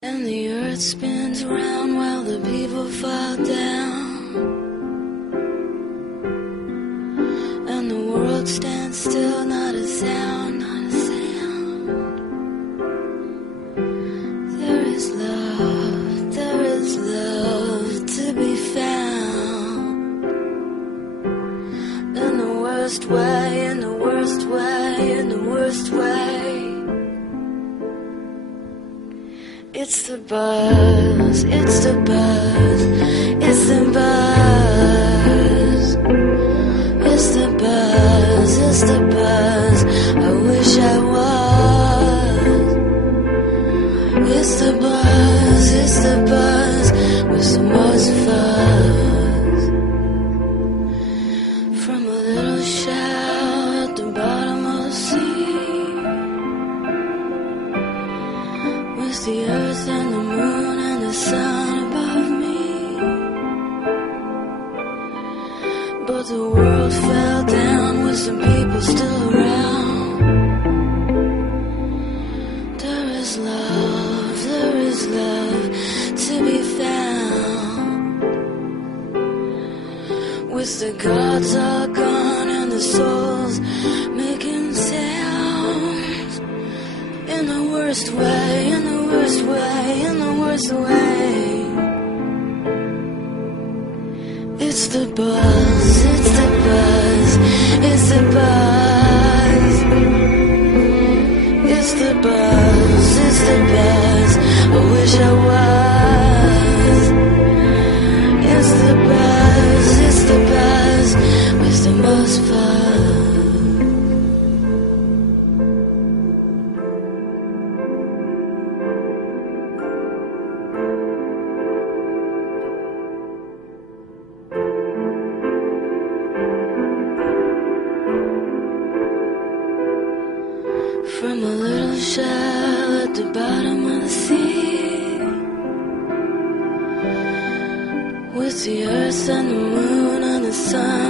And the earth spins round while the people fall down, and the world stands still, not a sound, not a sound. There is love to be found. In the worst way, in the worst way, in the worst way. It's the buzz, it's the buzz, it's the buzz. It's the buzz, it's the buzz, I wish I was. It's the buzz, it's the buzz, with the most fuzz. From a little shell at the bottom of the sea, with the earth and the moon and the sun above me. But the world fell down with some people still around. There is love to be found. With the gods all gone and the souls making sounds. In the worst way, in the worst way, in the worst way. It's the buzz, it's the buzz, it's the buzz. It's the buzz, it's the buzz, I wish I was. It's the buzz, it's the buzz, with the most fun. From a little shell at the bottom of the sea, with the earth and the moon and the sun